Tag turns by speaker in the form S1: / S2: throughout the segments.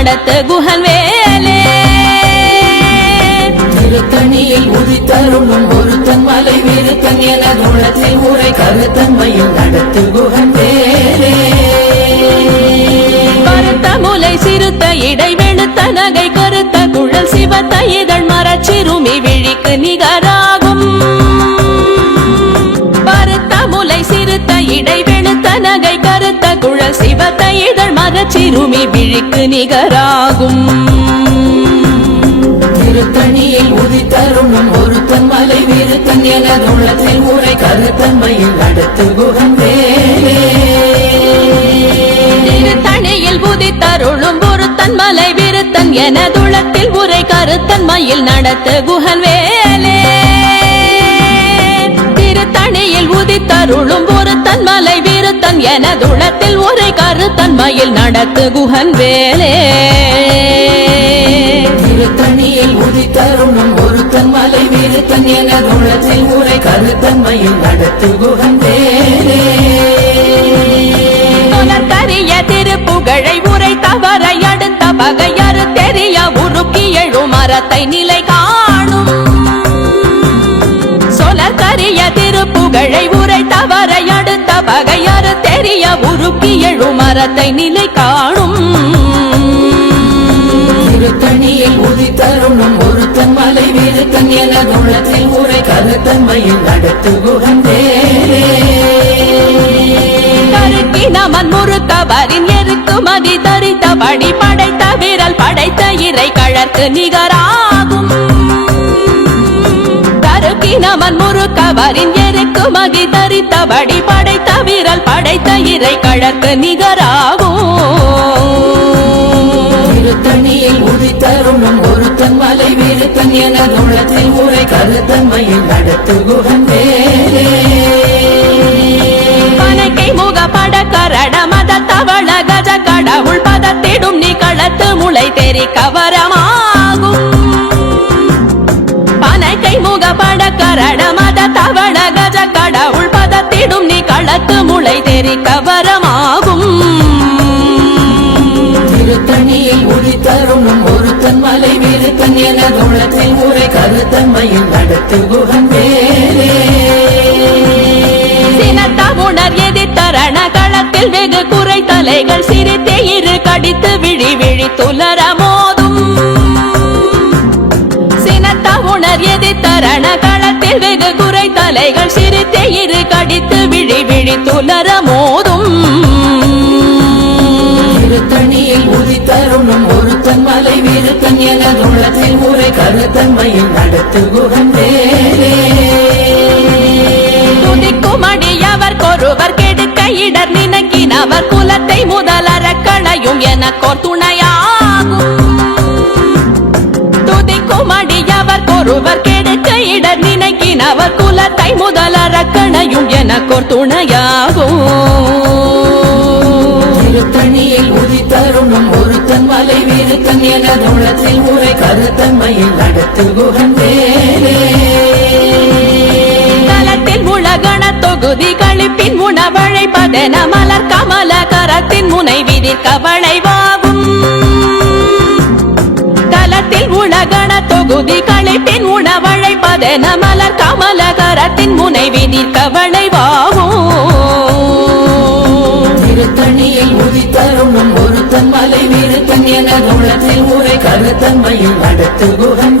S1: நடத்து குகன் வேலே.
S2: திருத்தணியில் உதித்தருளும் ஒருத்தன் மலை விருத்தன் என குணத்தில் உரை கருத்தன்மையில் நடத்து குகன் வேலே.
S1: கருத்த முலை சிறுத்த இடை வெளுத்த நகை கருத்த குழல் சிவத்த இதழ் மரச்சிறுமி விழிக்கு நிகராகும்.
S2: திருத்தணியில் உதித்தருளும் ஒருத்தன் மலை விருத்தன் என குணத்தில் உரை கருத்தன்மையில் நடத்து குகன் வேலே
S1: திருத்தணியில் உதித்தருளும் ஒருத்தன் மலை விருத்தன் எனதுளத்தில் உரை கருத்தன்மையில் நடத்து குகன் வேலே திருத்தணியில் உதித்தருளும் ஒருத்தன் மலை விருத்தன் எனதுளத்தில் உரை கருத்தன்மையில் நடத்து குகன் வேலே.
S2: திருத்தணியில் உதித்தருளும் ஒருத்தன் மலை விருத்தன் என குணத்தில் உரை கருத்தன்மையில் நடத்து குகன் வேலே.
S1: புலத்தறிய திருப்புகழை உரை தவறை அடுத்த பகையறு தெரிய உருக்கி எழும் மரத்தை நிலை காணும். திருப்புகழை உரை தவறை அடுத்த பகையறு தெரிய உருக்கி எழும் மரத்தை நிலை காணும்.
S2: திருத்தணியில் உதித்தருளும் ஒருத்தன் மலை விருத்தன் என குணத்தில் உரை கருத்தன்மையில் நடத்து குகன் வேலே
S1: கருக்கி நமன் முறுக்கவரின் எருக்கு மதி தரித்தபடி படைத்த விரல் படைத்த இறை கழற்கு நிகராகும். கருக்கி நமன் முறுக்கவரின் எருக்கு மதி தரித்தபடி படைத்த விரல் படைத்த இறை கழற்கு நிகராகும்.
S2: திருத்தணியில் உதித்தருளும் ஒருத்தன் மலை விருத்தன் என குணத்தில் உரை கருத்தன்மையில் நடத்து குகன் வேலே
S1: பனைக்கை முக மத தவள கஜ கடவுள் பதத்திடும் நீ களத்து முளை தெரி கவரமாகும். பனைக்கை முக பட கரட மத தவள களத்து முளை தெரி கவரமாகும்
S2: திருத்தணியில் உதித்தருளும் ஒருத்தன் மலை விருத்தன் என குணத்தில் உரை கருத்தன்மையில் நடத்து வேலே
S1: உணர் எதிர்த்தரண களத்தில் வெகு குறை தலைகள் சிரித்தே இரு கடித்து விழி விழி துலர மோதும். சினத்த உணர் எதிர்த்தரண களத்தில் வெகு குறை தலைகள் சிரித்தே இரு கடித்து விழி துலர மோதும்
S2: திருத்தணியில் உதித்தருளும் ஒருத்தன் மலை விருத்தன் என குணத்தில் உரை கருத்தன்மையில் நடத்து வேலே
S1: துதிக்கும் அடியவர் கொருவர் கெடுக்க இடர் நினைக்கினவர் குலத்தை முதலற களையும் எனக்கோர் துணையாகும் துதிக்கும் அடியவர் கொருவர் கெடுக்க இடர் நினைக்கினவர் குலத்தை முதலற களையும் எனக்கோர் துணையாகும்.
S2: திருத்தணியில் உதித்தருளும் ஒருத்தன் மலை விருத்தன் என குணத்தில் உரை கருத்தன்மையில் நடத்து குகன் வேலே
S1: தலத்தில் உலகண தொகுதி கழிப்பின் உணவழைப்பதென மலர் கமல கரத்தின் முனை விதிர்க்க வளைவாகும் தலத்தில் உலகண தொகுதி கழிப்பின் உணவழைப்பதென மலர் கமல கரத்தின் முனை விதிர்க்க வளைவாகும்
S2: திருத்தணியில் உதித்தருளும் ஒருத்தன் மலை விருத்தன் என குணத்தில் உரை கருத்தன்மையில் நடத்து குகன்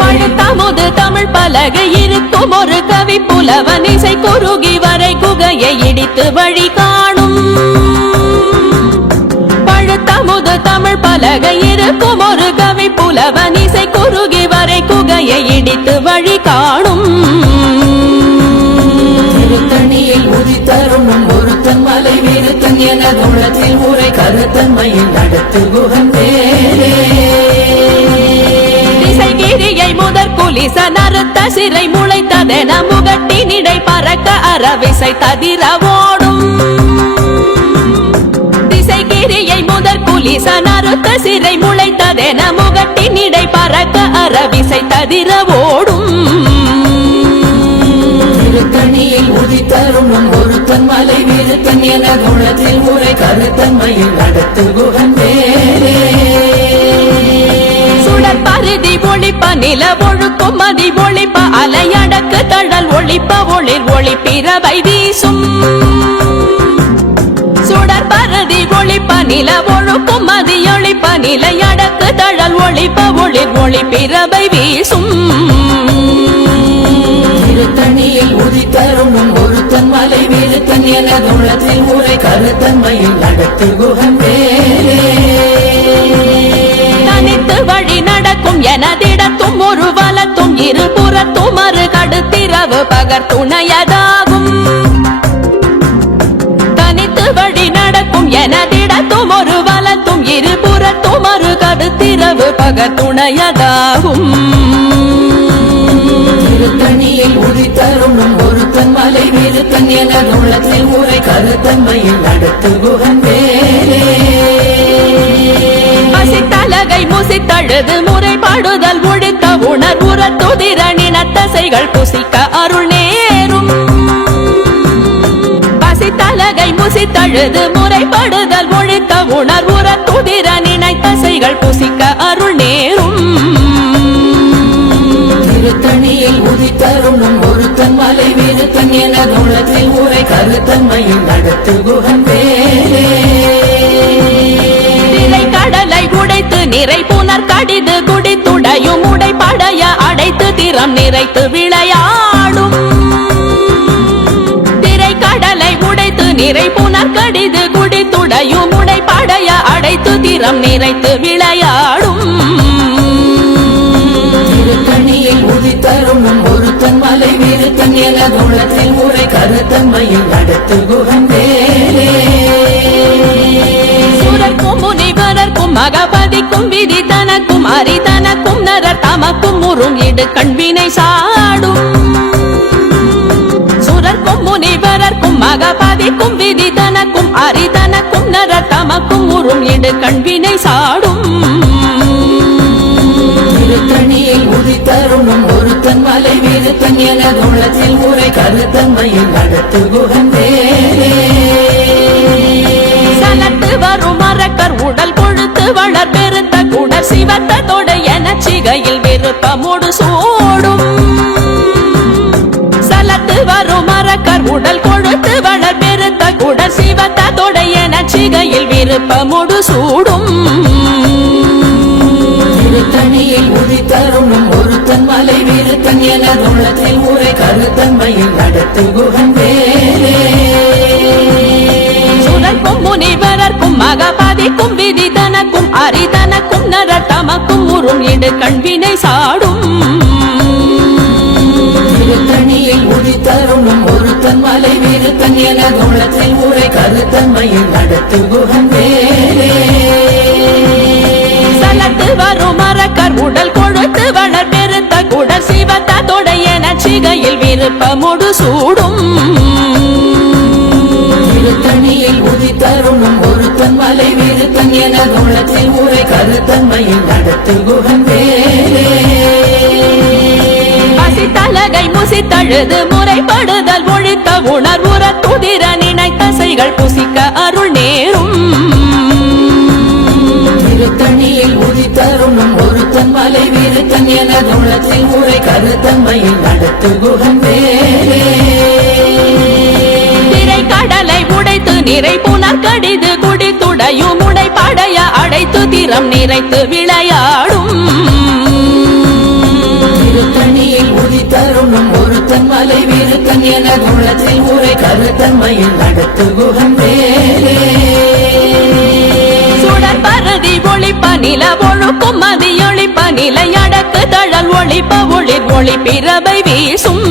S1: பழுத்தமுது தமிழ் பலகை இருக்கும் ஒரு கவி புலவன் இசை குறுகி வரை குகையை இடித்து வழி காணும். பழுத்தமுது தமிழ் பலகை இருக்கும் ஒரு கவி புலவன் இசை குறுகி குகையை இடித்து வழி காணும்.
S2: திருத்தணியில் உதித்தருளும் ஒருத்தன் மலை விருத்தன் என குணத்தில் உரை கருத்தன்மையில் நடத்து வேலே
S1: திசைகிரியை முதற் குலிச நறுத்த சிறை முளைத்ததென முகட்டினிடை பறக்க அறவிசை ததிர ஓடும். திசைகிரியை முதற் குலிச நறுத்த சிறை முளைத்ததென முகட்டினிடை பறக்க அறவிசை ததிர ஓடும்
S2: திருத்தணியில் உதித்த உதித்தருணும் ஒருத்தன் மலை விருத்தன் என குணத்தில் உரை கருத்தன்மையில் நடத்து குகன் வேலே
S1: சுடர் பருதி ஒளிப்ப நில ஒழுக்கும் மதி ஒளிப்ப அலையடக்கு தழல் ஒளிப்ப ஒளிர் ஒளி பிறவை வீசும். பருதி ஒளிப்ப நில ஒழுக்கும் மதி ஒளிப்ப நிலையடக்கு தழல் ஒளிப்ப ஒளிர் ஒளி பிறவை வீசும்.
S2: திருத்தணியில் உதித்தருணும் ஒருத்தன் மலை விருத்தன் என குணத்தில் உரை கருத்தன்மையில் நடத்து குகன்
S1: தனித்து வழி நடக்கும் எனதிடத்தும் ஒரு வலத்தும் இருபுறத்தும் மறு கடுத்திரவு பகர் துணையதாகும் கடுத்திரவு பகர் துணையதாகும்.
S2: திருத்தணியில் உதித்தருணும் ஒருத்தன் மலை விருத்தன் என குணத்தில் உரை கருத்தன்மையில் நடத்து குகன் வேலே
S1: பசித்தலகை முசித்தழுது முறைப்பாடுதல் ஒழித்த உணர்வுற துதிர நினத்தசைகள் புசிக்க அருள் நேரும். பசித்தலகை முசித்தழுது முறைப்படுதல் ஒழித்த துதிர நினைத்தசைகள் புசிக்க அருள் நேரும்.
S2: திருத்தணியில் உதித்தருணும் ஒருத்தன் மலை விருத்தன் என குணத்தில் உரை கருத்தன்மையில் நடத்து குகன் வேலே
S1: கடலை உடைத்து நிறை புனர் கடிது குடித்துடையும் உடைப்படைய அடைத்து திறம் நிறைத்து விளையாடும். திரை கடலை உடைத்து நிறை புனர் கடிது குடித்துடையும் உடைப்படைய அடைத்து திறம் நிறைத்து விளையாடும்.
S2: திருத்தணியில் உதித்தருணும் ஒருத்தன் மலை விருத்தன் என குணத்தில் உரை கருத்தன்மையில் நடத்து குகன் வேலே
S1: சுரர்க்கும் முனிவரர்க்கும் மகபதிக்கும் விதி தனக்கும் அரிதனக்கும் நரர் தமக்கும் உறும் இடு கண்வினை சாடும். சுரர்க்கும் முனிவரர்க்கும் மகபதிக்கும் விதி தனக்கும் அரிதனக்கும் நரர் தமக்கும் உறும் இடு கண்வினை சாடும்.
S2: திருத்தணியில் உதித்தருணும் ஒருத்தன் மலை விருத்தன் என குணத்தில் உரை கருத்தன்மையில் நடத்து குகன் வேலே
S1: சலத்து வரும் மரக்கர் உடல் கொழுத்து வளர் பெருத்த குடர் சிவத்த தொட என சிகையில் விருப்பமோடு சூடும். சலத்து வரும் மரக்கர் உடல் சிகையில் விருப்பமோடு சூடும்.
S2: திருத்தணியில் உதித்தருணும் ஒருத்தன் மலை விருத்தன் என குணத்தில் உரை கருத்தன்மையில் நடத்து குகன் வேலே.
S1: சுரர்க்கும் முனிவரர்க்கும் மகபதிக்கும் விதி தனக்கும் அரிதனக்கும் நரர் தமக்கும் உறும் இடு கண்வினை சாடும்.
S2: திருத்தணியில் உதித்தருணும் ஒருத்தன் மலை விருத்தன் என குணத்தில் உரை கருத்தன்மையில் நடத்து குகன் வேலே
S1: சலத்து வரும் மரக்கர் உடல் கொழுத்து வளர் பெருத்த குடர் சிவத்த தொடையன சிகையில் விருப்பமுடு சூடும்.
S2: திருத்தணியில் உதித்தருணும் ஒருத்தன் மலை விருத்தன் என குணத்தில் உரை கருத்தன்மையில் நடத்து குகன் வேலே
S1: பசித்தலகை முசித்தழுது முறைப்படுதல் ஒழித்த உணர்வுற துதிர நினைத்தசைகள் புசிக்க அருள் நேரும்.
S2: திருத்தணியில் உதித்தருணும் ஒருத்தன் மலை விருத்தன் என குணத்தில் உரை கருத்தன்மையில் நடத்து
S1: திரை கடலை உடைத்து நிறை புனர் கடிது குடித்துடையும் உடைப்படைய அடைத்து திறம் நிறைத்து விளையாடும்.
S2: திருத்தணியில் உதித்தருணும் ஒருத்தன் மலை விருத்தன் என குணத்தில் உரை கருத்தன்மையில் நடத்து குகன் வேலே
S1: சுடர் பருதி ஒளிப்ப நில ஒழுக்கும் மதி ஒளிப்ப நிலையடக்கு தழல் ஒளிப்ப ஒளிர் ஒளி பிறவை வீசும்.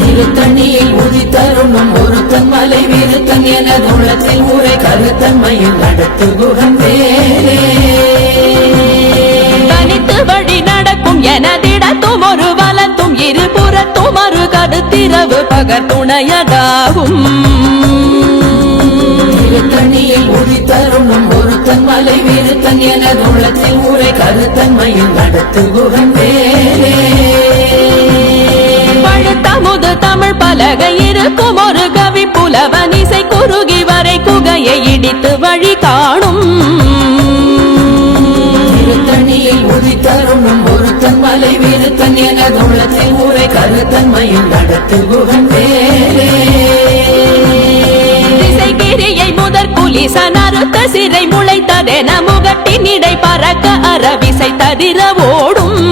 S2: திருத்தணியில் உதித்தருணும் ஒருத்தன் மலை விருத்தன் என குணத்தில் உரை கருத்தன்மையில் நடத்து வேலே
S1: தனித்து வழி நடக்கும் எனதிடத்தும் ஒரு இருபுறத்தும் மறு கடுத்திரவு பகர் துணையதாகும்
S2: திருத்தணியில் உதித்தருணும் ஒருத்தன் மலை விருத்தன் என குணத்தில் உரை கருத்தன்மையில் நடத்து குகன் வேலே
S1: பழுத்தமுது தமிழ் பலகை இருக்கும் ஒரு கவி புலவன் இசை குறுகி வரை குகையை இடித்து வழி
S2: விருத்தன் எனது உள்ளத்தில் ஊரை கருத்தன்மையில் நடத்து குகன் வேலே
S1: திசைகிரியை முதற் குலிசன் அறுத்த சிறை முளைத்ததென முகட்டின் இடை பறக்க அறவிசை ததிர ஓடும்.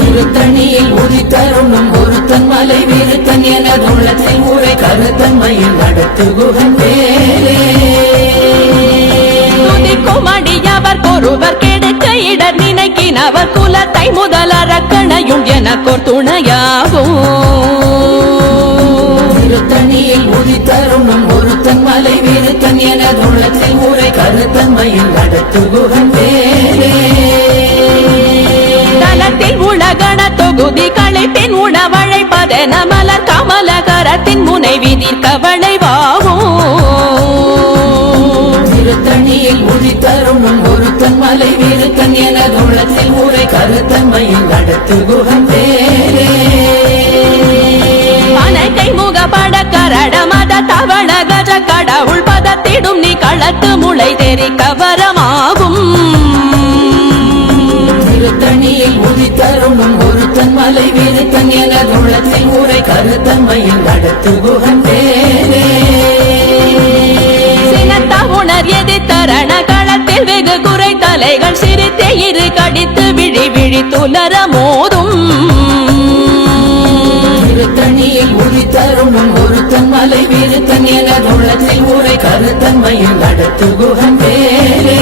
S2: திருத்தணியில் உதித்தருணும் ஒருத்தன் மலை விருத்தன் எனது உள்ளத்தில் ஊரை கருத்தன்மையில் நடத்து குகன் வேலே
S1: துதிக்கும் அடியவர் ஒருவர் கெடுக்க இடர் நினைக்கினவர் குலத்தை முதல் அரக்கணையும் எனக்கோர் துணையாகும்.
S2: திருத்தணியில் உதித்தருணும் ஒருத்தன் மலை விருத்தன் எனது உள்ளத்தில் ஊரை கருத்தன்மையில் நடத்து குகன் வேலே
S1: தலத்தில் உலகண தொகுதி களைப்பின் உணவழைப்பதென மலர் கமலகரத்தின் முனை விதிர்க்க
S2: திருத்தணியில் உதித்தருணும் ஒருத்தன் மலை விருத்தன் எனது உள்ளத்தில் ஊரை கருத்தன்மையில் நடத்து குகன் வேலே
S1: பனகை முகப்பட கரட மத தவள கஜ கடவுள் பதத்திடும் நீ களத்து முளை தெரிக்க வரமாகும்
S2: திருத்தணியில் உதித்தருணும் ஒருத்தன் மலை விருத்தன் எனது உள்ளத்தில் ஊரை கருத்தன்மையில் நடத்து குகன்
S1: துலர மோதும்.
S2: திருத்தணியில் உதித்தருணும் ஒருத்தன் மலை விருத்தன் எனது உள்ளத்தில் ஊரை கருத்தன்மையில் நடத்து குகன் வேலே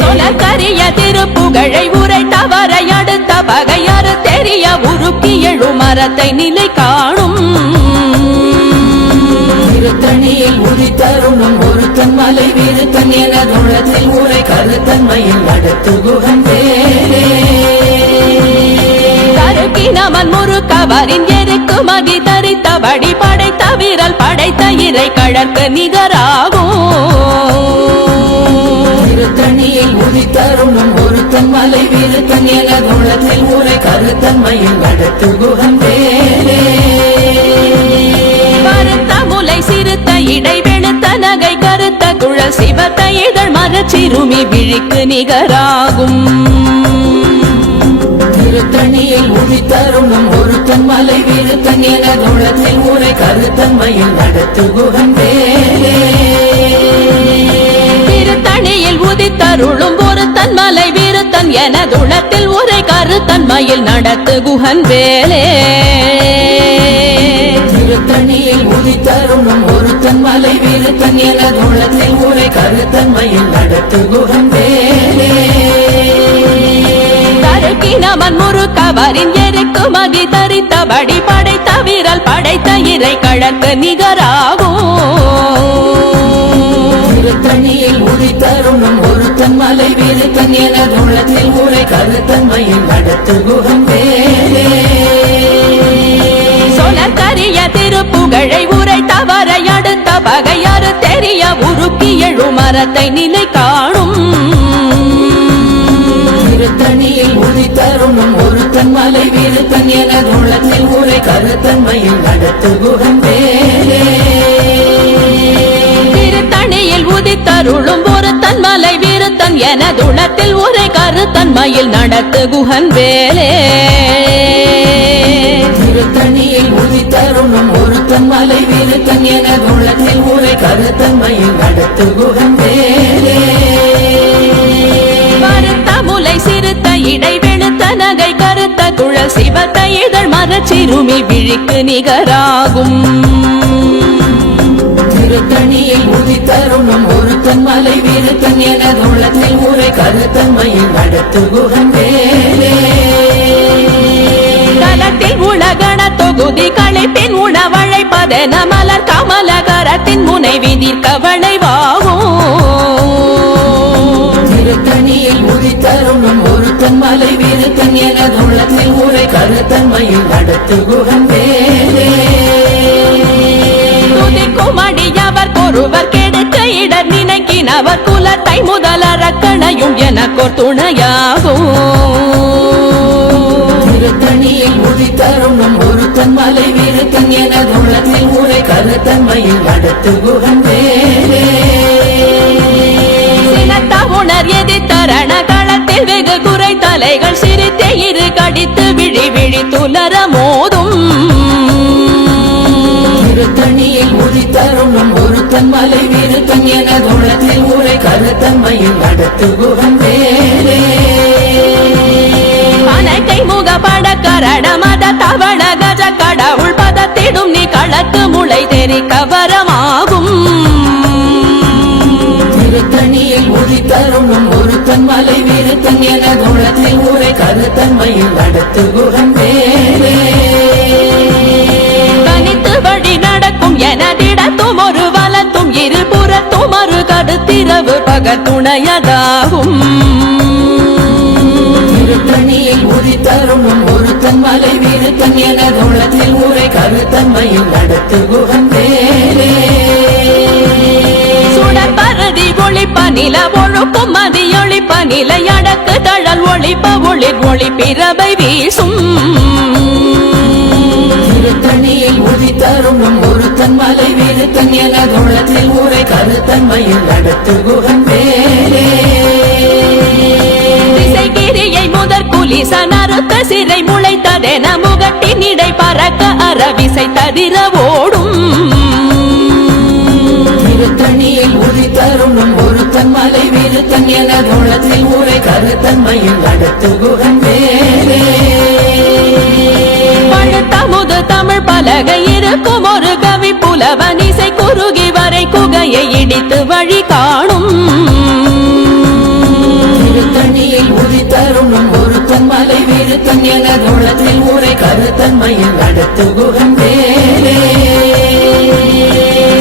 S1: சொலக்கரிய திருப்புகழை உரை தவறை அடுத்த பகையறு தெரிய உருக்கி எழு மரத்தை நிலை காணும்.
S2: திருத்தணியில் உதித்தருணும் ஒருத்தன் மலை விருத்தன் எனது உள்ளத்தில் ஊரை கருத்தன்மையில் நடத்து குகன் வேலே
S1: கருக்கினவன் முறுக்கவரின் எருக்கு மதி தரித்தபடி படைத்த வீரல் படைத்த இறை கழற்கு நிகராகும்.
S2: திருத்தணியில் உதித்தருணும் ஒருத்தன் மலை விருத்தன் எனது உள்ளத்தில் ஊரை கருத்தன்மையில் நடத்து குகன் வேலே
S1: சிவத்த இதழ் மரச்சிறுமி விழிக்கு நிகராகும்.
S2: திருத்தணியில் உதித்தருணும் ஒருத்தன் மலை விருத்தன் எனது உள்ளத்தில் ஊரை கருத்தன்மையில் நடத்து குகன் வேலே
S1: திருத்தணியில் உதித்தருளும் ஒரு தன்மலை விருத்தன் எனதுளத்தில் உரை கருத்தன்மையில் நடத்து குஹன் வேலே
S2: திருத்தணியில் உதித்தருணும் ஒருத்தன் மலை விருத்தன் எனது உள்ளத்தில் ஊரை கருத்தன்மையில் நடத்து குகன் வேலே
S1: கருக்கினவன் முறுக்கவரின் எருக்கு மதி தரித்தபடி படைத்த வீரல் படைத்த இறை கழற்கு நிகராகும்.
S2: திருத்தணியில் உதித்தருணும் ஒருத்தன் மலை விருத்தன் எனது உள்ளத்தில் ஊரை கருத்தன்மையில் நடத்து குகன் வேலே
S1: தெரிய உருக்கி எழு மரத்தை நிலை காணும்
S2: திருத்தணியில் உதித்தருணும் ஒருத்தன் மலை விருத்தன் எனது உள்ளத்தில் ஊரை கருத்தன்மையில் நடத்து குகன் வேலே
S1: திருத்தணியில் உதித்தருளும் ஒரு தன்மலை விருத்தன் எனதுளத்தில் உரை கருத்தன்மையில் நடத்து குஹன் வேலே
S2: உதித்தருணும் ஒருத்தன் மலை விருத்தன் எனது உள்ளத்தில் ஊரை கருத்தன்மையில் நடத்து குகன் வேலே
S1: கருத்த முலை சிறுத்த இடை வெளுத்த நகை கருத்த குழல் சிவத்த இதழ் மரச்சிறுமி விழிக்கு நிகராகும்.
S2: திருத்தணியில் உதித்தருணும் ஒருத்தன் மலை விருத்தன் எனது உள்ளத்தில் ஊரை கருத்தன்மையில் நடத்து குகன் வேலே
S1: தலத்தில் உலகண தொகுதி களைப்பின் உணவழைப்பதென மலர் கமலகரத்தின் முனை விதிர்க்க வளைவாகும்
S2: திருத்தணியில் உதித்தருணும் ஒருத்தன் மலை விருத்தன் எனது உள்ளத்தில் ஊரை கருத்தன்மையில் நடத்து குகன் வேலே
S1: அடியவர் ஒருவர் கெடுக்க இடர் நினைக்கினவர் குலத்தை முதல் அரக்கணையும் எனக்கோர் துணையாகும்
S2: ஒருத்தன் மலை விருத்தன் எனது உள்ளத்தில் ஊரை கருத்தன்மையில் நடத்து குகன் வேலே
S1: உணர் எதிர்த்தரண களத்தில் வெகு குறை தலைகள் சிரித்தே இரு கடித்து விழி விழி துலர மோதும்.
S2: திருத்தணியில் உதித்தருணும் ஒருத்தன் மலை விருத்தன் எனது உள்ளத்தில் ஊரை கருத்தன்மையில் நடத்து குகன் வேலே
S1: பனக்கை முக பட கரட மத தவள பதத்திடும் நீ களத்து முளை தெரி கவரமாகும்.
S2: திருத்தணியில் உதித்தருணும் ஒருத்தன் மலை விருத்தன் எனது உள்ளத்தில் ஊரை கருத்தன்மையில் நடத்து குகன் வேலே
S1: தனித்து வழி நடக்கும் எனதிடத்தும் ஒரு வலத்தும் இரு புறத்தும் ஒரு கடுத்திரவு பகத்துணையதாகும்.
S2: திருத்தணியில் உதித்தருணும் ஒருத்தன் மலை விருத்தன் எனது உள்ளத்தில் ஊரை கருத்தன்மையில் நடத்து குகன் வேலே
S1: சுடர் பரதி ஒளிப்ப நில ஒழுக்கும் மதி ஒளிப்ப நிலை அடக்கு தழல் ஒளிப்ப ஒளிர் ஒளி பிறவை வீசும்.
S2: திருத்தணியில் உதித்தருணும் ஒருத்தன் மலை விருத்தன் எனது உள்ளத்தில் ஊரை கருத்தன்மையில் நடத்து குகன் வேலே
S1: முதற் குலிச நறுத்த சிறை முளைத்ததென முகட்டின் இடை பறக்க அறவிசை ததிர ஓடும்.
S2: திருத்தணியில் உதித்தருணும் ஒருத்தன் மலை விருத்தன் எனது உள்ளத்தில் ஊரை கருத்தன்மையில் நடத்து குகன் வேலே
S1: பழுத்த முது தமிழ் பலகை இருக்கும் ஒரு கவி புலவன் இசை குறுகி வரை குகையை இடித்து வழி காணும்.
S2: மலை விருத்தன் எனது உள்ளத்தில் ஊரை கருத்தன்மையில் நடத்து குகன் வேலே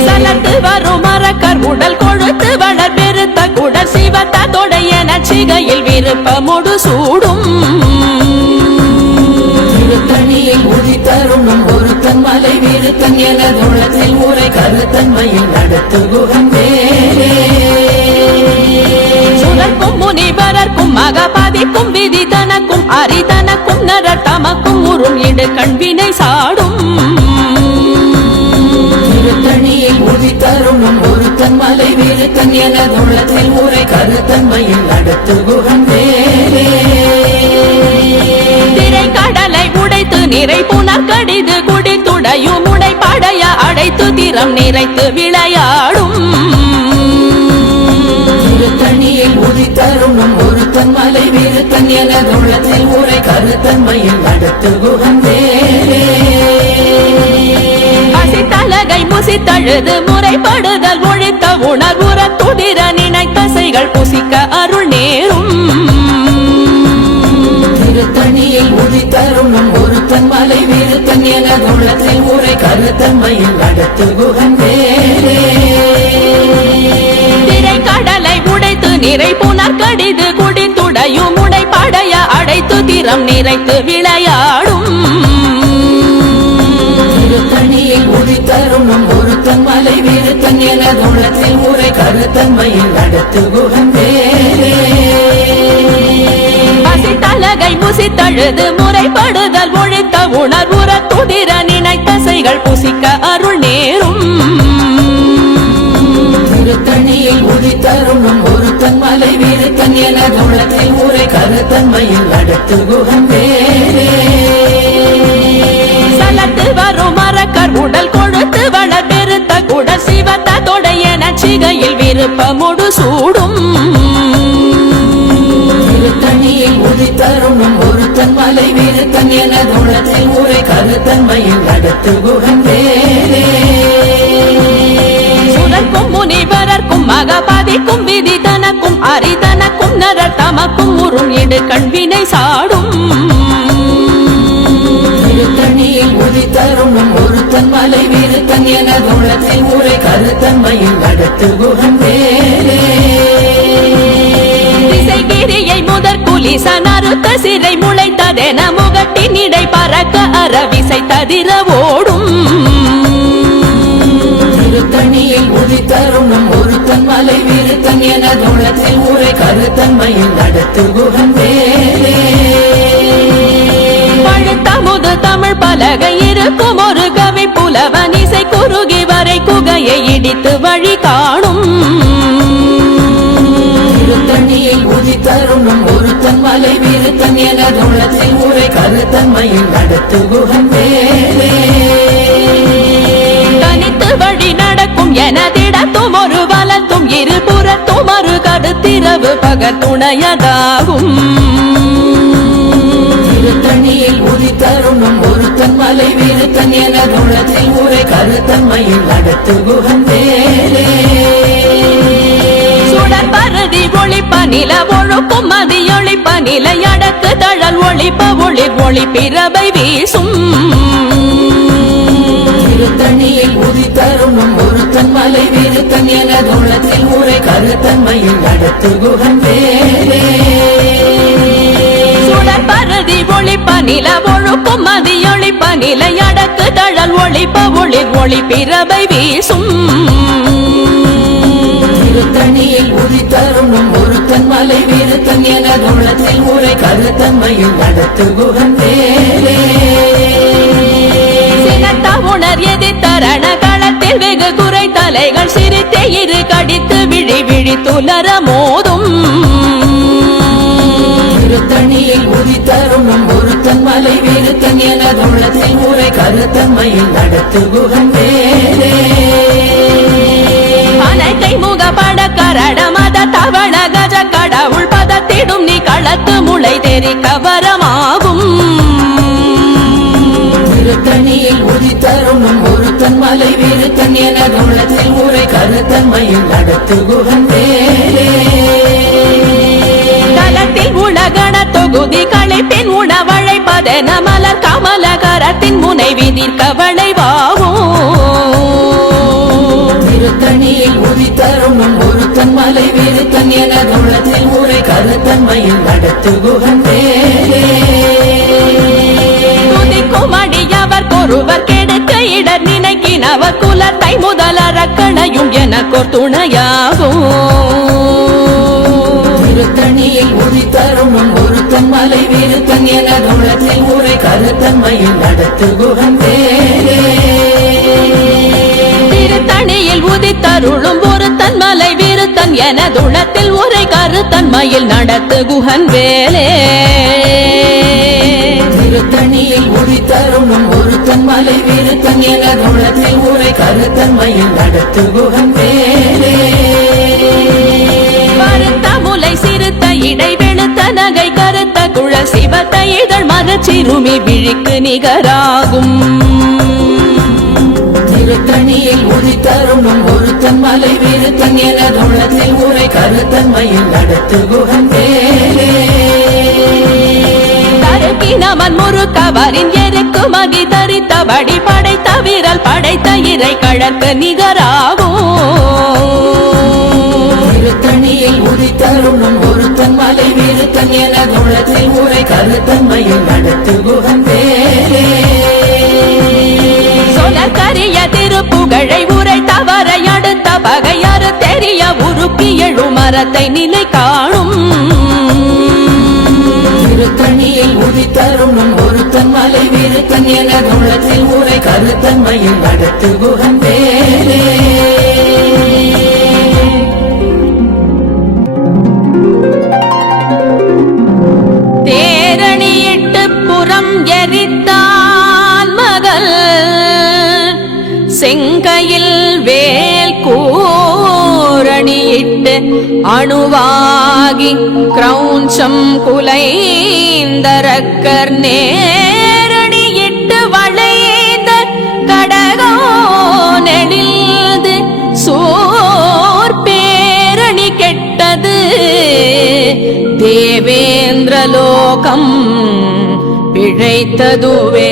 S1: சலத்து வரும் மரக்கர் உடல் கொழுத்து வளர் பெருத்த குடல் சிவத்த தொடையன சிகையில் விருப்பமுடு சூடும்.
S2: திருத்தணியில் உதித்தருணும் ஒருத்தன் மலை விருத்தன் எனது உள்ளத்தில் ஊரை கருத்தன்மையில் நடத்து குகன் வேலே
S1: சுரக்கும் முனிவரர்க்கும் மகபதிக்கும் விதி தனக்கும் நரர் தமக்கும் உறும் இடு கண்வினை சாடும்.
S2: திருத்தணியில் உதித்தருணும் ஒருத்தன் மலை விருத்தன் எனது உள்ளத்தில் ஊரை கருத்தன்மையில் நடத்து குகன் வேலே
S1: திரை கடலை உடைத்து நிறை புனர் கடிது குடி துடையும் உடை படைய அடைத்து திறம் நிறைத்து விளையாடும்.
S2: திருத்தணியில் உதித்தருணும் ஒருத்தன் மலை விருத்தன் எனது உள்ளத்தில் ஊரை கருத்தன்மையில் நடத்து குகன் வேலே
S1: அசித்தலகை முசித்தழுது முறைப்படுதல் ஒழித்த உணர்வுற துதிர நினைத்தசைகள் புசிக்க அருள் நேரும்.
S2: திருத்தணியில் உதித்தருணும் ஒருத்தன் மலை விருத்தன் எனது உள்ளத்தில் ஊரை கருத்தன்மையில் நடத்து குகன் வேலே
S1: திரை கடலை உடைத்து நிறை புனர் கடிது திறம் நிறைத்து விளையாடும்.
S2: திருத்தணியில் உதித்தருணும் ஒருத்தன் மலை விருத்தன் கருத்தன்மையில் நடத்து
S1: முசித்தழுது முறைப்படுதல் ஒழித்த உணர்வுற துதிர நினைத்தசைகள் புசிக்க அருள் நேரும்.
S2: திருத்தணியில் உதித்தருணும் ஒருத்தன் மலை விருத்தன் எனது உள்ளத்தில் ஊரை கருத்தன்மையில் நடத்து குகன் வேலே
S1: சலத்து வரும் மரக்கர் உடல் கொழுத்து வளர் பெருத்த குடல் சிவத்த தொடையன சிகையில் விருப்பமுடு சூடும்.
S2: திருத்தணியில் உதித்தருணும் ஒருத்தன் மலை விருத்தன் எனது உள்ளத்தில் ஊரை கருத்தன்மையில் நடத்து குகன்
S1: சுரக்கும் முனிவரர்க்கும் மகபதிக்கும் விதி தனக்கும் அரிதனக்கும் நரர் தமக்கும் உறும் இடு கண்வினை சாடும்.
S2: திருத்தணியில் உதித்தருணும் ஒருத்தன் மலை விருத்தன் எனது உள்ளத்தில் ஊரை கருத்தன்மையில் நடத்து குகன் வேலே
S1: திசைகிரியை முதற் குலிச நறுத்த சிறை முளைத்ததென முகட்டின் இடை பறக்க அறவிசை ததிர ஓடும்
S2: மலை விருத்தன் எனது உள்ளத்தில் ஊரை கருத்தன்மையில் நடத்து குகன் வேலே
S1: பழுத்த முது தமிழ் பலகை இருக்கும் ஒரு கவி புலவன் இசை குறுகி வரை குகையை இடித்து வழி காணும்.
S2: திருத்தணியில் உதித்தருணும் ஒருத்தன் மலை விருத்தன் என துளத்தில் உரை கருத்தன்மையில் நடத்து குகன் வேலே
S1: தனித்து வழி நடக்கும் எனதிடத்தும் ஒரு இருபுறத்தும் ஒரு கருத்திரவு பகத்துணையதாகும்
S2: திருத்தணியில் உதித்தருணும் ஒருத்தன் மலை விருத்தன் என துளத்தில் உரை கருத்தன்மையில் நடத்து குகன் வேலே
S1: சுடர் பருதி ஒளிப்ப நில ஒழுக்கும் மதியொளிப்ப நிலை அடக்கு தழல் ஒளிப்ப ஒளி ஒளி பிறவை வீசும்.
S2: திருத்தணியில் உதித்தருணும் ஒருத்தன் மலை விருத்தன் என துளத்தில் உரை கருத்தன்மையில் நடத்து குகன் வேலே
S1: பருதி ஒளிப்ப நில ஒழுக்கும் மதியொளிப்ப நிலை அடக்கு தழல் ஒளிப்ப ஒளி ஒளி பிறவை வீசும்.
S2: திருத்தணியில் உதித்தருணும் ஒருத்தன் மலை விருத்தன் என துளத்தில் உரை கருத்தன்மையில் நடத்து குகன் வேலே
S1: சினத்த உணர் எதி தரண களத்தில் வெகு குறை தலைகள் சிரித்தே இரு கடித்து விழி விழி துலர மோதும்.
S2: திருத்தணியில் உதித்தருணும் ஒருத்தன் மலை விருத்தன் என துளத்தில் உரை கருத்தன்மையில் நடத்து குகன் வேலே
S1: அனைத்தை முகப்பட கரட மத தவள கஜ கடவுள் பதத்திடும் நீ களத்து முளை தெரி கவரமாகும்
S2: மலை விருத்தன் என துளத்தில் உரை கருத்தன்மையில் நடத்து குகன் வேலே
S1: தலத்தில் உலகண தொகுதி களைப்பின் உணவழைப்பதென மலர் கமல கரத்தின் முனை விதிர்க்க வளைவாகும்
S2: திருத்தணியில் உதித்தருணும் ஒருத்தன் மலை விருத்தன் என துளத்தில் உரை கருத்தன்மையில் நடத்து குகன் வேலே
S1: துதிக்கும் அடியவர் கொருவர் கெடுக்க இடர் நினைக்கினவர் குலத்தை முதலறக்கணையும் எனக்கோர் துணையாகும்
S2: திருத்தணியில் உதித்தருணும் ஒருத்தன் மலை விருத்தன் என துளத்தில் உரை கருத்தன்மையில் நடத்து குகன்
S1: திருத்தணியில் உதித்தருளும் ஒருத்தன் மலை விருத்தன் என துளத்தில் உரை கருத்தன்மையில் நடத்து குஹன் வேலே.
S2: திருத்தணியில் உதித்தருணும் ஒருத்தன் மலை விருத்தன் என துளத்தில் உரை கருத்தன்மையில் நடத்து குகன் வேலே
S1: பருத்த முலை சிறுத்த இடை வெளுத்த நகை கருத்த குழல் சிவத்த இதழ் மரச்சிறுமி விழிக்கு நிகராகும்.
S2: திருத்தணியில் உதித்தருணும் ஒருத்தன் மலை விருத்தன் என துளத்தில் உரை கருத்தன்மையில் நடத்து குகன் வேலே
S1: தருக்கினவன் முறுக்கவரின் எருக்கு மகி தரித்த வடி படைத்த வீரல் படைத்த இறை கழற்கு நிகராகும்.
S2: திருத்தணியில் உதித்தருணும் ஒருத்தன் மலை விருத்தன் என துளத்தில் உரை கருத்தன்மையில் நடத்து குகன் வேலே
S1: சொலக்கரிய திருப்புகழை உரை தவறை அடுத்த பகையறு தெரிய உருக்கி எழு மரத்தை நிலை காணும்.
S2: திருத்தணியில் உதித்தருணும் ஒருத்தன் மலை வீருத்தன் என உள்ளத்தில் உரை கருத்தன்மையில் நடத்து குகன் வேலே
S1: அணுவாகி கிரௌஞ்சம் குலைந்தரக்கர் நேரணியிட்டு வளைந்த கடகோ நெடில்து சோர் பேரணி கெட்டது. தேவேந்திரலோகம் பிழைத்ததுவே.